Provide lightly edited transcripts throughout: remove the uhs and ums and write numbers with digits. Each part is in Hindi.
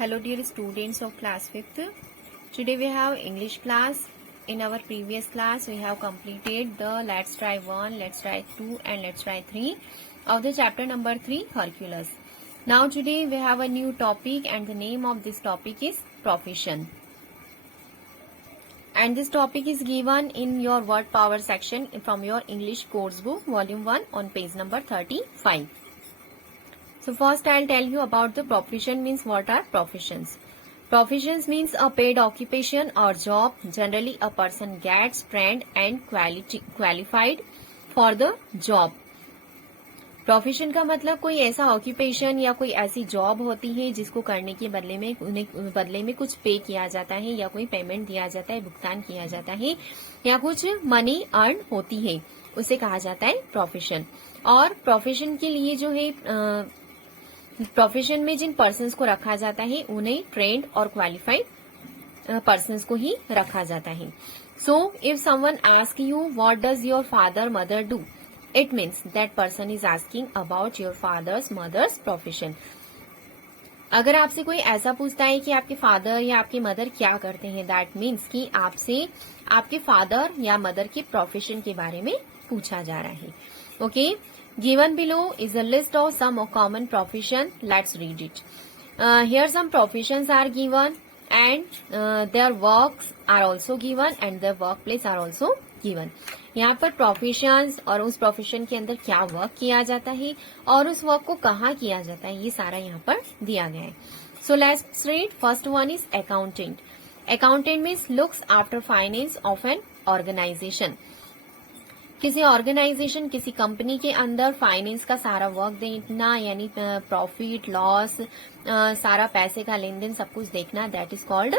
Hello dear students of class 5th. Today we have English class. In our previous class we have completed the let's try 1, let's try 2 and let's try 3 of the chapter number 3 Hercules. Now today we have a new topic and the name of this topic is profession. And this topic is given in your word power section from your English course book volume 1 on page number 35. So first I'll tell you about the profession means what are professions. Professions means a paid occupation or job. Generally a person gets trained and qualified for the job. Profession का मतलब कोई ऐसा ऑक्यूपेशन या कोई ऐसी जॉब होती है जिसको करने के बदले में कुछ पे किया जाता है या कोई पेमेंट दिया जाता है, भुगतान किया जाता है या कुछ मनी अर्न होती है, उसे कहा जाता है प्रोफेशन. और प्रोफेशन के लिए जो है प्रोफेशन में जिन पर्सन्स को रखा जाता है उन्हें ट्रेंड और क्वालिफाइड पर्सन्स को ही रखा जाता है. So if someone ask you what does your father mother do, it means that person is asking about your father's mother's profession. अगर आपसे कोई ऐसा पूछता है कि आपके फादर या आपके मदर क्या करते हैं, दैट मीन्स कि आपसे आपके फादर या मदर के प्रोफेशन के बारे में पूछा जा रहा है. Okay, given below is a list of some common profession. Let's read it. Here some professions are given and their works are also given and their workplace are also given. यहाँ पर प्रोफेशंस और उस प्रोफेशन के अंदर क्या वर्क किया जाता है और उस वर्क को कहाँ किया जाता है, ये सारा यहाँ पर दिया गया है. So let's read. First one is accountant. Accountant means looks after finance of an organisation. किसी ऑर्गेनाइजेशन, किसी कंपनी के अंदर फाइनेंस का सारा वर्क देखना, यानी प्रॉफिट लॉस, सारा पैसे का लेन देन सब कुछ देखना, that is called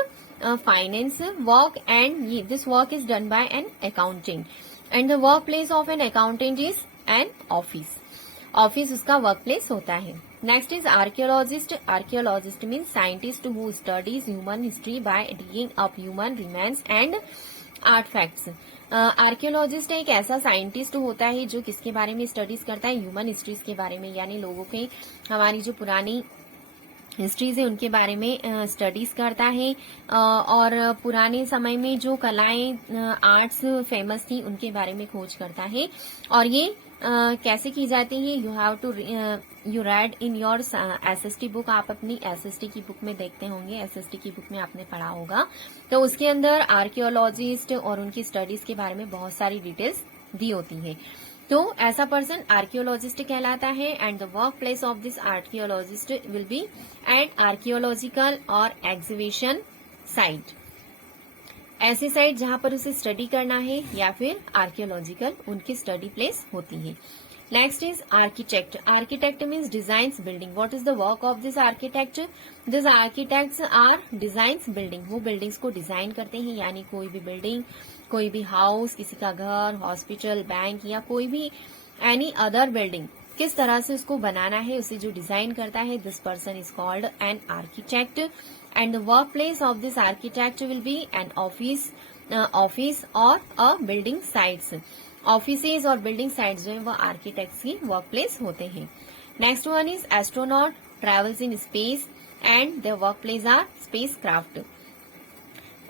finance work. And this work is done by an accountant. And the work place of an accountant is an office. Office उसका वर्क प्लेस होता है. Next is archaeologist. Archaeologist means scientist who studies human history by digging up human remains and artefacts. Archaeologist एक ऐसा साइंटिस्ट होता है जो किसके बारे में स्टडीज करता है, ह्यूमन हिस्ट्रीज के बारे में, यानी लोगों के हमारी जो पुरानी हिस्ट्रीज है उनके बारे में स्टडीज करता है. और पुराने समय में जो कलाएं आर्ट्स फेमस थी उनके बारे में खोज करता है. और ये कैसे की जाती है, you have to you read in your SST book. आप अपनी एसएसटी की बुक में देखते होंगे, एसएसटी की बुक में आपने पढ़ा होगा, तो उसके अंदर आर्कियोलॉजिस्ट और उनकी स्टडीज के बारे में बहुत सारी डिटेल्स दी होती है. तो ऐसा पर्सन आर्कियोलॉजिस्ट कहलाता है. And the work place of this archaeologist will be at archaeological और एग्जीबिशन साइट. ऐसे साइट जहां पर उसे स्टडी करना है या फिर आर्कियोलॉजिकल उनकी स्टडी प्लेस होती है. Next is architect. Architect means designs building. What is the work of this architect? This architects are designs building. वो बिल्डिंग्स को डिजाइन करते हैं, यानी कोई भी बिल्डिंग, कोई भी हाउस, किसी का घर, हॉस्पिटल, बैंक या कोई भी एनी अदर बिल्डिंग, किस तरह से उसको बनाना है उसे जो डिजाइन करता है, this person is called an architect. And the work place of this architect will be an office और अ बिल्डिंग साइट्स. ऑफिसेज और बिल्डिंग साइट्स जो है वो आर्किटेक्ट्स की वर्क प्लेस होते हैं. Next one is astronaut. Travels in space and their work place are space craft.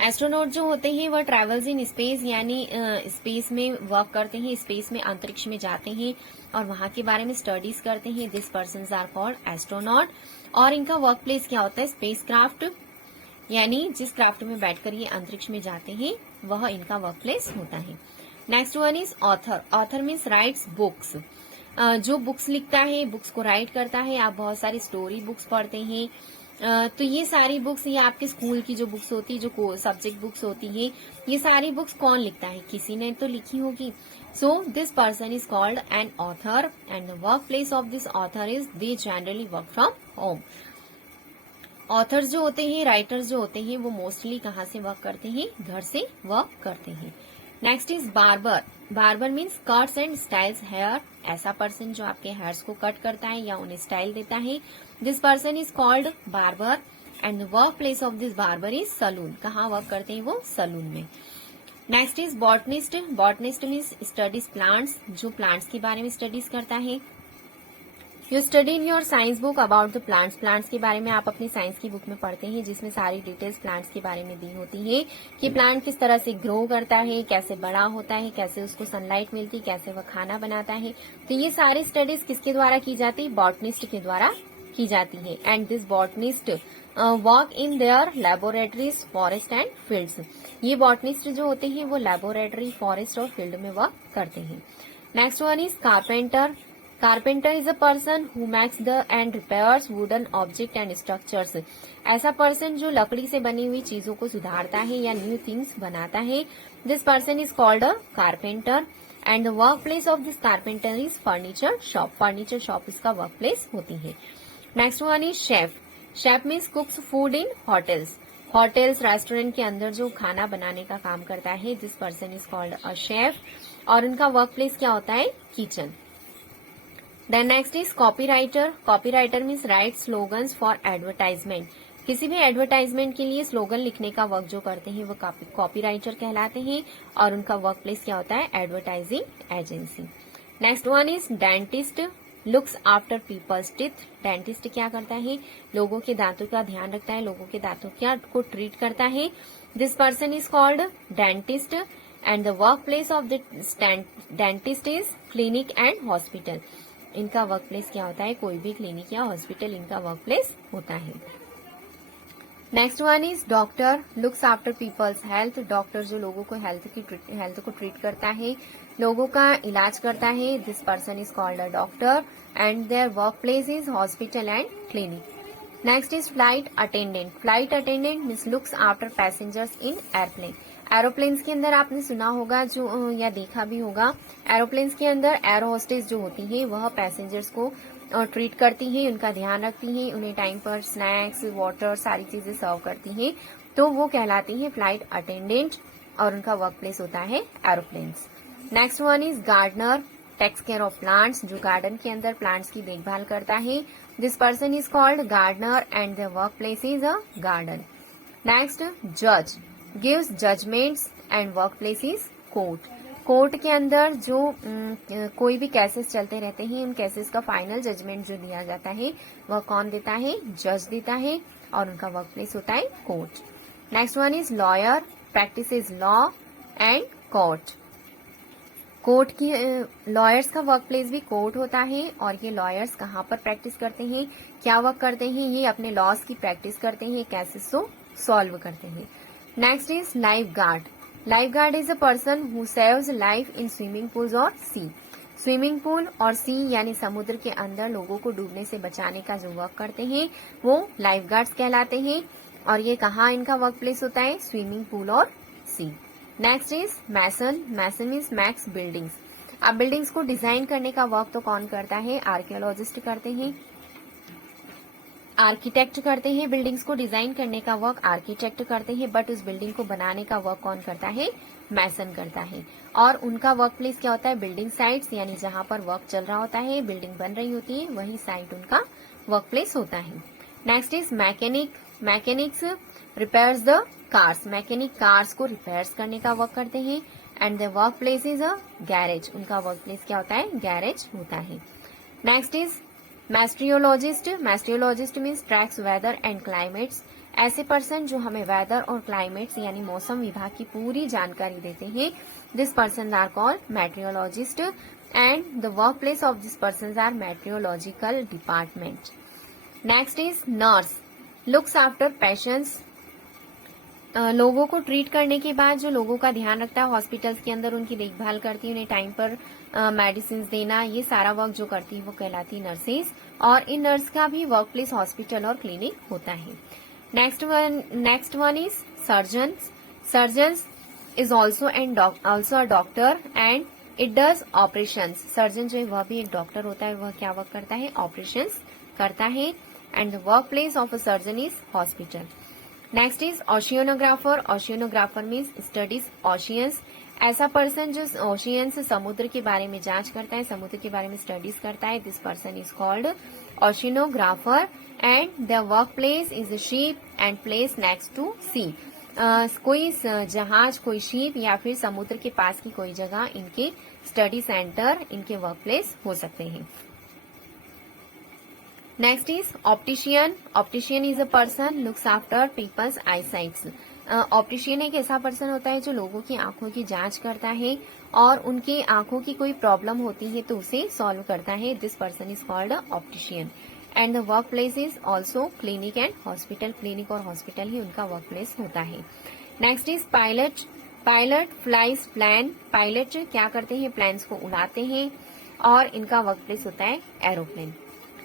Astronaut जो होते हैं वह ट्रेवल्स इन स्पेस, यानी स्पेस में वर्क करते हैं, स्पेस में अंतरिक्ष में जाते हैं और वहां के बारे में स्टडीज करते हैं. This persons are called astronaut. और इनका वर्क प्लेस क्या होता है, स्पेस क्राफ्ट, यानी जिस क्राफ्ट में बैठकर ये अंतरिक्ष में जाते हैं वह इनका वर्क प्लेस होता है. Next one is author. Author means writes books. जो बुक्स लिखता है, बुक्स को राइट करता है. आप बहुत सारी स्टोरी बुक्स पढ़ते हैं, तो ये सारी बुक्स, ये आपके स्कूल की जो बुक्स होती है, जो सब्जेक्ट बुक्स होती है, ये सारी बुक्स कौन लिखता है, किसी ने तो लिखी होगी. So this person is called an author. And the work place of this author is they generally work from home. Authors जो होते हैं, राइटर्स जो होते हैं, वो मोस्टली कहाँ से वर्क करते हैं, घर से वर्क करते हैं. Next is barber. Barber means cuts and styles hair. ऐसा पर्सन जो आपके हेयर्स को कट करता है या उन्हें स्टाइल देता है, this person is called barber. And the work place of this barber is salon. कहाँ वर्क करते हैं वो, सलून में. Next is botanist. Botanist means studies plants, जो प्लांट्स के बारे में स्टडीज करता है. You study in your science book about the plants. Plants के बारे में आप अपनी साइंस की बुक में पढ़ते हैं, जिसमें सारी डिटेल्स प्लांट्स के बारे में दी होती है कि प्लांट किस तरह से ग्रो करता है, कैसे बड़ा होता है, कैसे उसको सनलाइट मिलती है, कैसे वह खाना बनाता है। तो ये सारी स्टडीज किसके द्वारा की जाती है? बॉटनिस्ट के द्वारा की जाती है। And this botanist work in their laboratories, forest and fields. ये बॉटनिस्ट जो होते हैं वो लेबोरेटरी, फॉरेस्ट और फील्ड में वर्क करते हैं। Next one is carpenter. Carpenter is a person who makes the end repairs wooden object and structures. ऐसा पर्सन जो लकड़ी से बनी हुई चीजों को सुधारता है या न्यू थिंग्स बनाता है। This person is called a carpenter and the work place of this carpenter is furniture shop. Furniture shop इसका वर्क प्लेस होती है। Next one is chef. Chef means cooks food in hotels. Hotels, restaurant के अंदर जो खाना बनाने का काम करता है, this person is called a chef और उनका वर्क प्लेस क्या होता है? Kitchen. Then next is copywriter. Copywriter means write slogans for advertisement. किसी भी एडवर्टाइजमेंट के लिए स्लोगन लिखने का वर्क जो करते हैं वो कॉपीराइटर कहलाते हैं और उनका वर्क प्लेस क्या होता है? Advertising agency. Next one is dentist. Looks after people's teeth. Dentist क्या करता है? लोगों के दांतों का ध्यान रखता है, लोगों के दांतों को ट्रीट करता है। This person is called dentist and the work place of the dentist is clinic and hospital. इनका वर्क प्लेस क्या होता है? कोई भी क्लिनिक या हॉस्पिटल इनका वर्क प्लेस होता है। Next one is doctor. Looks after people's health. Doctor जो लोगों को हेल्थ को ट्रीट करता है, लोगों का इलाज करता है। This person is called a doctor and their work place is hospital and clinic. Next is flight attendant. Flight attendant means looks after passengers in airplane. Aeroplanes के अंदर आपने सुना होगा जो या देखा भी होगा, एरोप्लेन्स के अंदर एयर होस्टेस जो होती है वह पैसेंजर्स को ट्रीट करती हैं, उनका ध्यान रखती हैं, उन्हें टाइम पर स्नैक्स, वाटर सारी चीजें सर्व करती हैं, तो वो कहलाती हैं फ्लाइट अटेंडेंट और उनका वर्क प्लेस होता है aeroplanes. Next one is gardener. Takes care of plants. जो गार्डन के अंदर प्लांट्स की देखभाल करता है, this person is called gardener and the work place is a garden. Next जज। Gives judgements and work place is court. Court के अंदर जो कोई भी केसेस चलते रहते हैं, उन केसेस का फाइनल जजमेंट जो दिया जाता है वह कौन देता है? जज देता है और उनका वर्क प्लेस होता है court. Next one is lawyer. Practice is law and court. Court की लॉयर्स का वर्क प्लेस भी कोर्ट होता है और ये लॉयर्स कहाँ पर प्रैक्टिस करते हैं, क्या वर्क करते हैं? ये अपने लॉज की प्रैक्टिस करते हैं, केसेस को सॉल्व करते हैं। Next is life guard. Life guard is a person who saves life in swimming pools और सी। स्विमिंग पूल और सी यानी समुद्र के अंदर लोगों को डूबने से बचाने का जो वर्क करते हैं वो लाइफ गार्ड्स कहलाते हैं और ये कहाँ इनका वर्क प्लेस होता है? स्विमिंग पूल और sea. Next is mason. Mason means makes buildings. अब बिल्डिंग्स को डिजाइन करने का वर्क तो कौन करता है? आर्कियोलॉजिस्ट करते हैं, आर्किटेक्ट करते हैं। बिल्डिंग्स को डिजाइन करने का वर्क आर्किटेक्ट करते हैं, बट उस बिल्डिंग को बनाने का वर्क कौन करता है? मैसन करता है। और उनका वर्क प्लेस क्या होता है? बिल्डिंग साइट्स, यानी जहां पर वर्क चल रहा होता है, बिल्डिंग बन रही होती है, वही साइट उनका वर्क प्लेस होता है। Next is mechanic. Mechanics repairs the cars. Mechanic cars को रिपेयर्स करने का वर्क करते हैं and the work place is a garage. उनका वर्क प्लेस क्या होता है? गैरेज होता है। Next is meteorologist. Meteorologist means tracks weather and climates. ऐसे पर्सन जो हमें वेदर और क्लाइमेट्स यानी मौसम विभाग की पूरी जानकारी देते हैं, this person are called meteorologist and the work place of this person are meteorological department. Next is nurse. Looks after patients. लोगों को ट्रीट करने के बाद जो लोगों का ध्यान रखता है, हॉस्पिटल्स के अंदर उनकी देखभाल करती है, उन्हें टाइम पर मेडिसिन देना, ये सारा वर्क जो करती है वो कहलाती है नर्सेज और इन नर्स का भी वर्क प्लेस हॉस्पिटल और क्लिनिक होता है। Next one is surgeons. Surgeons is also a doctor and it does operation. Surgeon जो है वह भी एक डॉक्टर होता है, वह क्या वर्क करता है? ऑपरेशन करता है and the work place of a surgeon is hospital. Next is oceanographer. Oceanographer means studies oceans. ऐसा पर्सन जो ओशियंस समुद्र के बारे में जांच करता है, समुद्र के बारे में स्टडीज करता है, this person is called oceanographer and the work place is ship and place next to sea. कोई जहाज, कोई शिप या फिर समुद्र के पास की कोई जगह इनके स्टडी सेंटर, इनके वर्क प्लेस हो सकते हैं। Next is optician. Optician is a person looks after people's eyesights. Optician एक ऐसा पर्सन होता है जो लोगों की आंखों की जांच करता है और उनकी आंखों की कोई प्रॉब्लम होती है तो उसे सॉल्व करता है. This person is called optician. And the work place is also clinic and hospital. Clinic और हॉस्पिटल ही उनका वर्क प्लेस होता है. Next is pilot. Pilot flies plan. Pilot क्या करते हैं, प्लान्स को उड़ाते हैं और इनका वर्क प्लेस होता है aeroplane.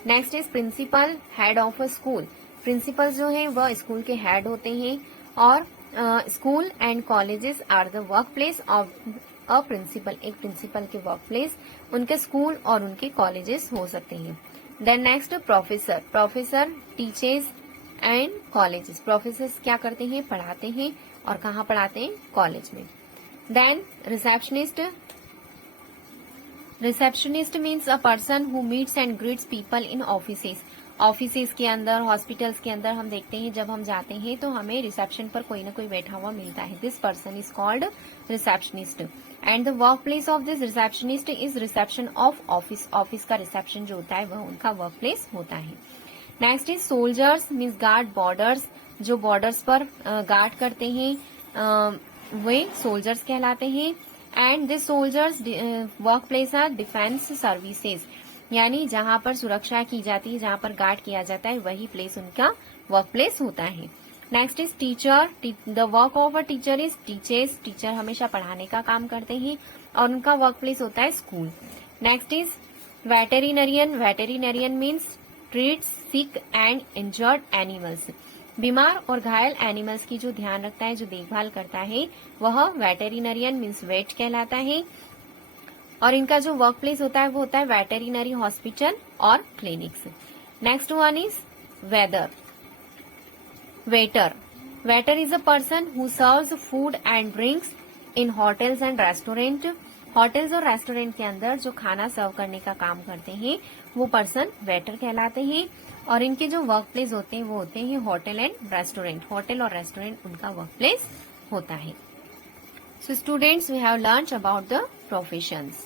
Next is principal, head of a school. Principal जो है वह स्कूल के हेड होते हैं और school and colleges are the work place of a principal. एक प्रिंसिपल के वर्क प्लेस उनके स्कूल और उनके कॉलेजेस हो सकते हैं. Then next professor. Professor teachers and colleges. Professor क्या करते हैं, पढ़ाते हैं और कहाँ पढ़ाते हैं, कॉलेज में. Then receptionist. Receptionist means a person who meets and greets people in offices. Offices के अंदर, हॉस्पिटल्स के अंदर हम देखते हैं जब हम जाते हैं तो हमें रिसेप्शन पर कोई ना कोई बैठा हुआ मिलता है. This person is called receptionist. And the work place of this receptionist is reception of office. Office का रिसेप्शन जो होता है वह उनका वर्क प्लेस होता है. Next is soldiers means guard borders. जो बॉर्डर्स पर गार्ड करते हैं वे सोल्जर्स कहलाते हैं. And this soldiers work place are defence services. यानी जहां पर सुरक्षा की जाती है, जहां पर गार्ड किया जाता है, वही प्लेस उनका वर्क प्लेस होता है. Next is teacher. The work of a teacher is teachers. Teacher हमेशा पढ़ाने का काम करते हैं और उनका वर्क प्लेस होता है school. Next is veterinarian. Veterinarian means treats sick and injured animals. बीमार और घायल एनिमल्स की जो ध्यान रखता है, जो देखभाल करता है, वह वेटेरिनरियन मीन्स वेट कहलाता है. और इनका जो वर्क प्लेस होता है वो होता है वेटेरिनरी हॉस्पिटल और clinics. Next one is whether. Waiter. Waiter is a person who serves food and drinks in hotels and restaurant. Hotels और रेस्टोरेंट के अंदर जो खाना सर्व करने का काम करते हैं वो पर्सन वेटर कहलाते हैं. और इनके जो वर्क प्लेस होते हैं वो होते हैं होटल एंड रेस्टोरेंट. होटल और रेस्टोरेंट उनका वर्क प्लेस होता है. So students, we have learned about the professions.